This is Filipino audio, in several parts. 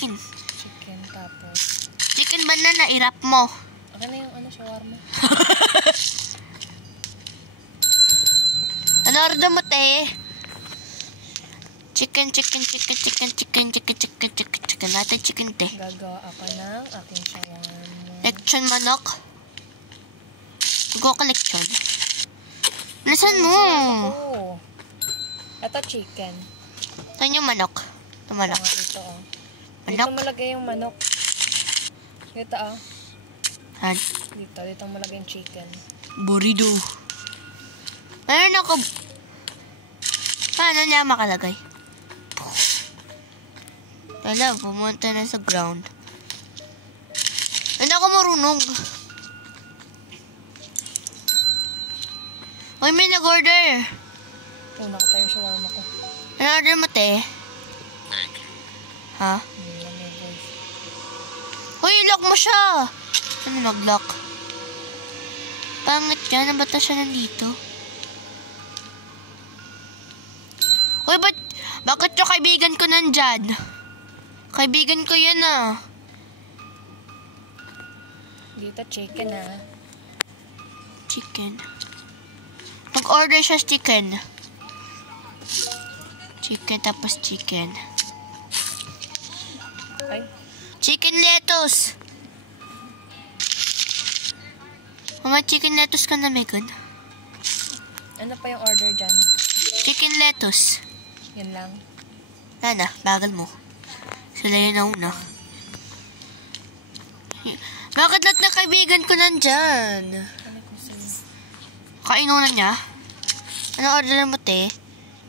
chicken. Chicken, tapos... Chicken banana, i-wrap mo. Okay na yung shawarma. Ano order mo, te? Chicken. Natin chicken, te. Gagawa ako ng aking shawarma. Lechon manok. Go ka lechon. Bilisan mo. Ito chicken. Saan yung manok? Ito manok. Ito, oh. Manok? Dito malagay yung manok. Dito, oh. Han? Dito malagay yung chicken. Burrito. Meron ako. Paano niya makalagay? Wala, pumunta na sa ground. Hindi ako marunong. Uy, may nag-order. Nakita yung shawarma ko. Ano order mo, te? Ha? Uy, lock mo siya. Ano nag-lock? Pangit yan. Ba't na siya nandito? Uy, bakit yung kaibigan ko nandyan? Kaibigan ko yan, ah. Dito chicken, ah. Chicken. Nag-order siya chicken. Chicken tapos chicken. Ay. Chicken lettuce. Mama, chicken lettuce ka na, Megan. Ano pa yung order dyan? Chicken lettuce. Yan lang. Nana, bagal mo. Sila yun na una. Bakit lahat ng kaibigan ko nandyan? Kainunan niya? Ano order mo, te?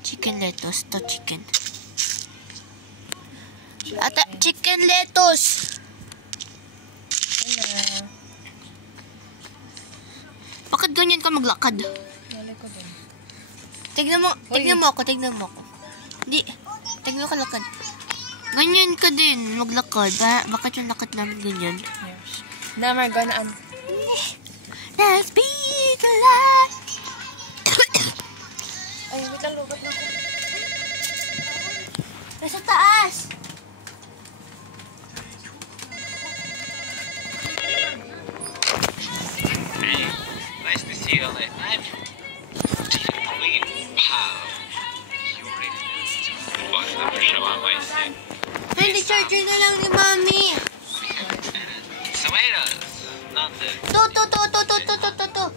Chicken lettuce. To chicken. Ata, chicken lettuce! Ano? Bakit ganyan ka maglakad? Nalay ko din. Tignan mo ako. Hindi. Tignan ko lakad. Ganyan ka din, maglakad. Bakit yung lakad namin ganyan? Yes. Now we're gonna Let's be alive! Ay, wait lang, lubat na ko. Nasa taas! Hey, nice to see you all at night. Clean. Wow. You really watch the shawarma, I see. Hindi, charger na lang ni Mami. Tomatoes. Not the... To.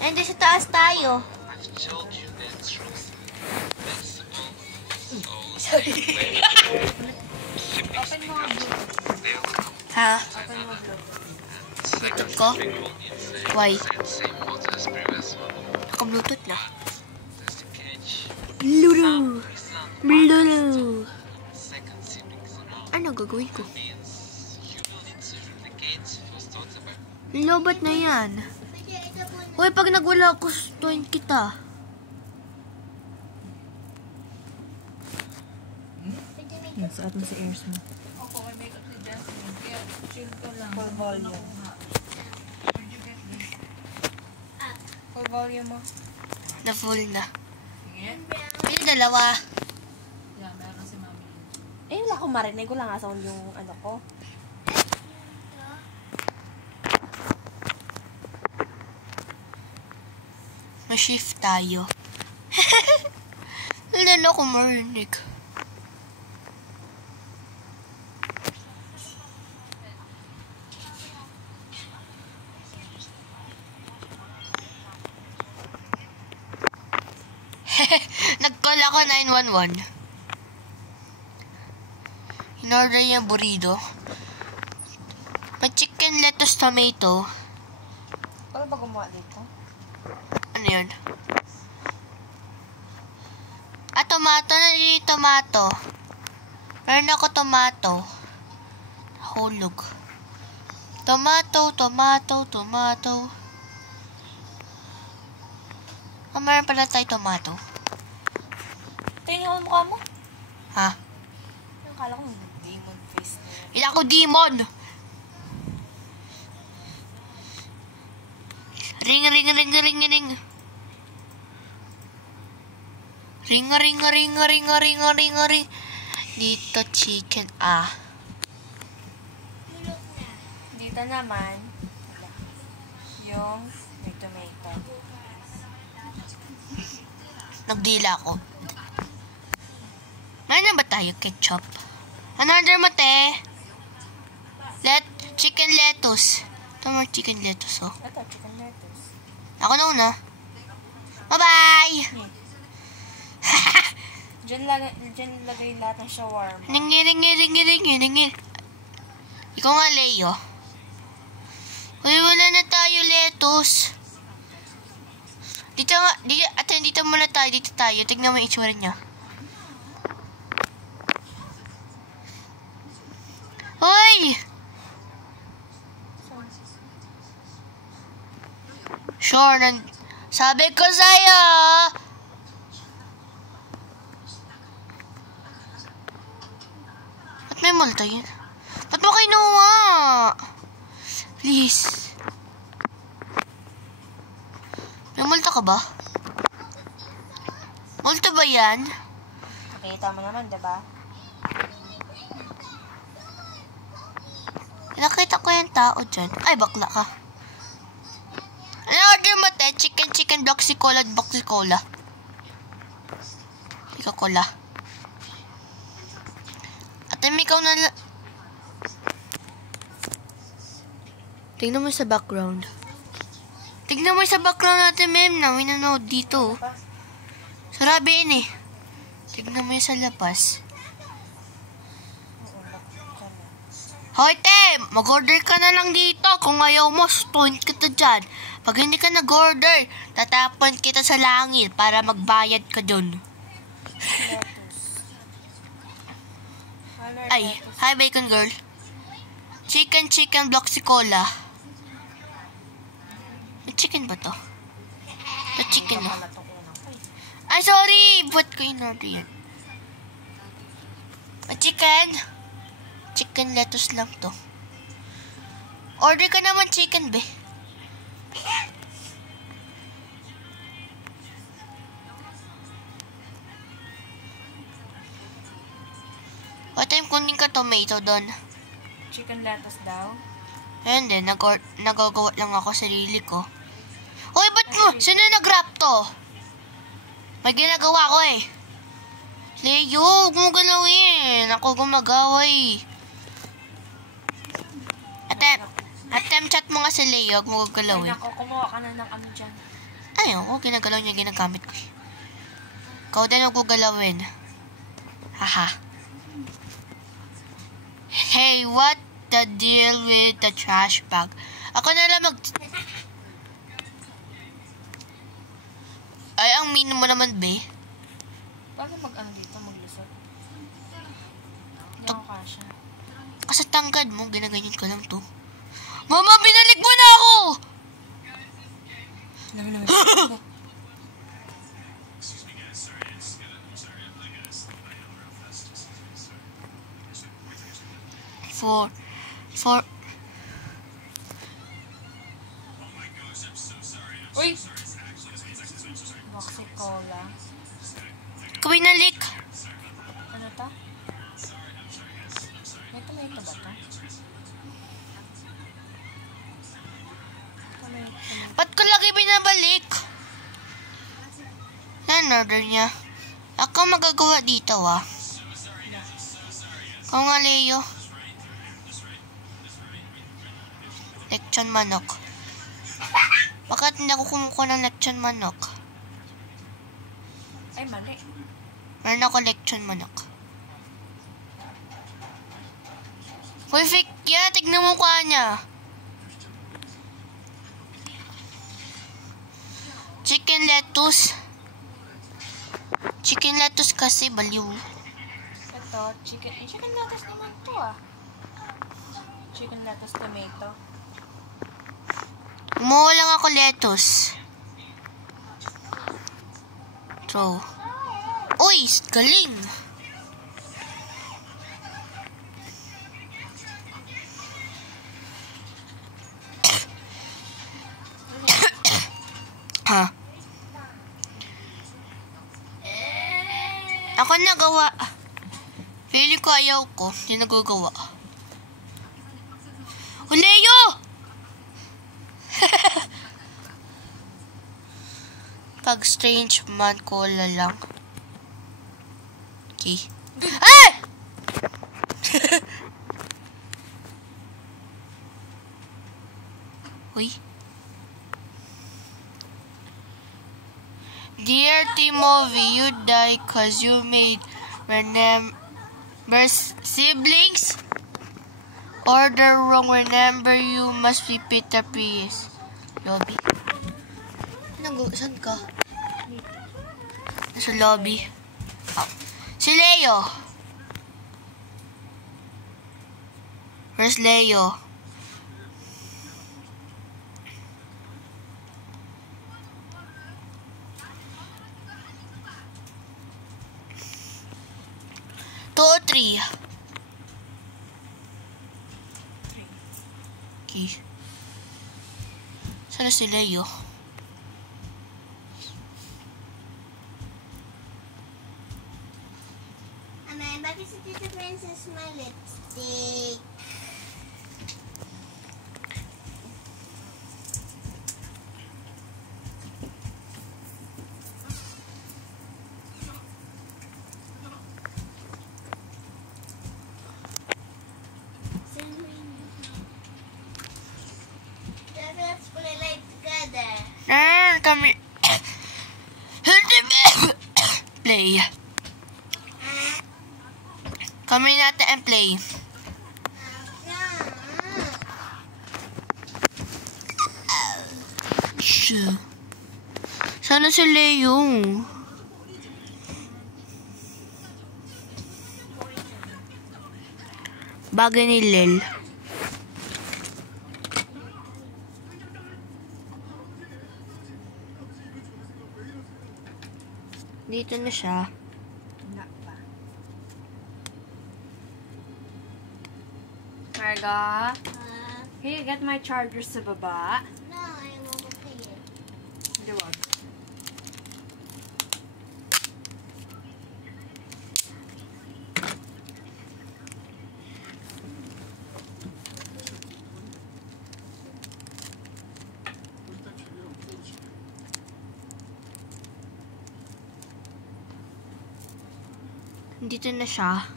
Hindi, sa taas tayo. I've told you the truth. Vegetables. Simply because they will come Ha? another. Second Ko? ingredients. Why? Same water as previous one. Naka-bluetooth na. That's the catch. Lulu. Lulu. Second siblings around. Ano gagawin ko? Means you will need to replicate first thoughts about Lobat na yan. Uy, pag nagwala ako, stuin kita. Sa atin si ears mo. Full volume. Full volume mo. Na full na. Yung dalawa. Eh, wala akong marinig. Wala nga sound yung ano ko. Ma-shift tayo. Wala na ako marinig. Nag-call ako 911. In-order niya burrito. May chicken, lettuce, tomato. Paano ba gumawa dito? Ano yun? Tomato. Nandito tomato. Meron ako tomato. Hulog. Tomato. Meron pala tayo tomato. Tingnan mo ang mukha mo. Ha? Akala ko demon face na. Hindi ako demon! Ring. Dito chicken, Dito naman, yung may tomato. Nagdila ko. May na ba tayo ketchup? Ano order mo, te? Chicken lettuce. Ito more chicken lettuce, oh. Ito, chicken lettuce. Ako na una. Bye-bye! Diyan lagay lahat ng shawarma. Ringi. Ikaw nga, Leo. Uy, wala na tayo lettuce. Dito muna tayo, dito tayo. Tignan mo yung itsura niya. Hoy! Sure, sabi ko sa'yo! Ba't may multa yun? Ba't mo kinuha? Please. May multa ka ba? Multa ba yan? Nakita mo naman, diba? Nakita ko yung tao dyan. Ay, bakla ka. Ano order mo, te? Chicken, Bloxy Cola, Ikaw cola. Ate, ikaw na Tingnan mo sa background. Tingnan mo sa background natin, ma'am, na winanood dito. Sarabi yun eh. Tingnan mo yung sa lapas. Hoy, te! Mag-order ka na lang dito. Kung ayaw mo, stunt kita dyan. Pag hindi ka nag-order, tatapon kita sa langit para magbayad ka dun. Ay, hi bacon girl. Chicken, Bloxy Cola. May chicken ba to? The chicken na. Ay, sorry! Ba't ko in-order yan? Chicken lettuce lang to. Order ka naman chicken, be. What time kunin ka tomato doon? Chicken lettuce daw. Ayun din, nagagawa lang ako sarili ko. Hoy, ba't mo? Sino nag-wrap to? May ginagawa ko eh. Leo, huwag mo galawin. Ako gumagawa eh. Attempt chat mo nga si Leo, huwag mo galawin. Ay, nako, kumuha ka na ng ano dyan. Ayun, ginagalaw niya, ginagamit ko eh. Ikaw din huwag mo galawin. Haha. Hey, what the deal with the trash bag? Ako na lang Ay, ang mean mo naman, be. Paano mag-ano dito, maglusot? Hindi ako kasha. Kasi tangkad mo, ginaganyan ka lang to. Mama, pinalik mo na ako! Four. Uy! Bloxy Cola. Kawinalik. Ano to? May tomato ba to? Ba't ko lagi binabalik? Yan, order niya. Ako magagawa dito, Kung nga, Leo. Lechon manok. Bakit hindi ako kumukuha ng lechon manok? Ay, mali. Meron ako lechon manok. Uy, fake yan. Tignan mo mukha niya. Chicken lettuce kasi baliw. Ito, chicken lettuce naman to Chicken lettuce tomato. Kumuha lang ako lettuce. So. Uy, galing. Ha? Ako nagawa. Feeling ko ayaw ko. Hindi nagagawa. O, Leo! Pag strange man ko lang. Okay. Ay! Uy. Dear Timothy, you die cause you made remember siblings? Order wrong, remember you must repeat the prayers. Lobby. Saan ka? Nasa lobby. Oh. Si Leo. Where's Leo? Three. Okay. Sana si Leo? Bakit si Tita Princess my lipstick? Let's play like together. Kami. Play. Kami natin and play. Shoo. Sana si Leo. Bagay ni Lel. Dito na siya. Wala pa. Marga, can you get my charger sa baba? No, I won't pay it. Hindi, wag. Dito na siya.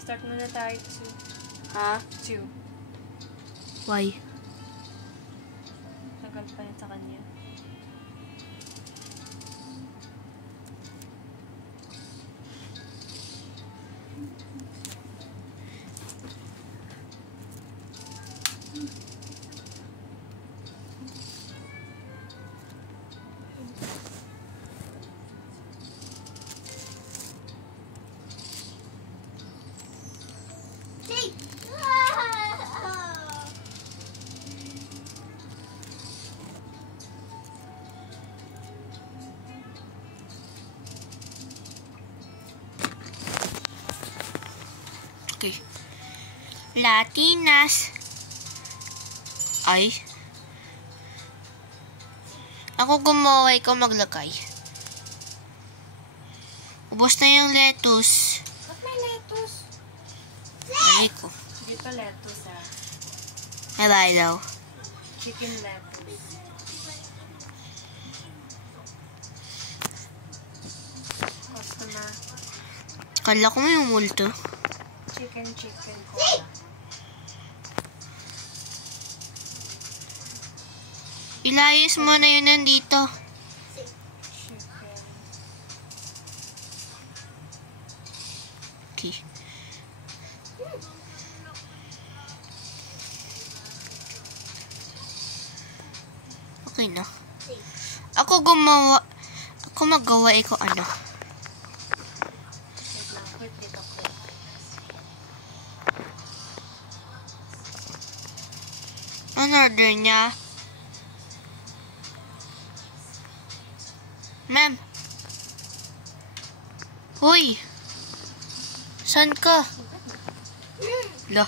Start muna tayo Ha? 2. Why? Tagal pa yun sa kanya. Hey! Okay. Latinas. Ay. Ako gumawa, ikaw maglagay. Ubos na yung lettuce. Ba't may lettuce? Malay ko. Dito lettuce ah. Malay daw. Chicken lettuce. Customer. Kala ko may multo. Chicken cola. Ilayas mo na yun nandito. Chicken. Okay. Okay na. Ako gumawa. Ako magawa ko ano. Wait lang. Quit dito. Quit. Ano order niya? Ma'am. Hoy. Saan ka? La.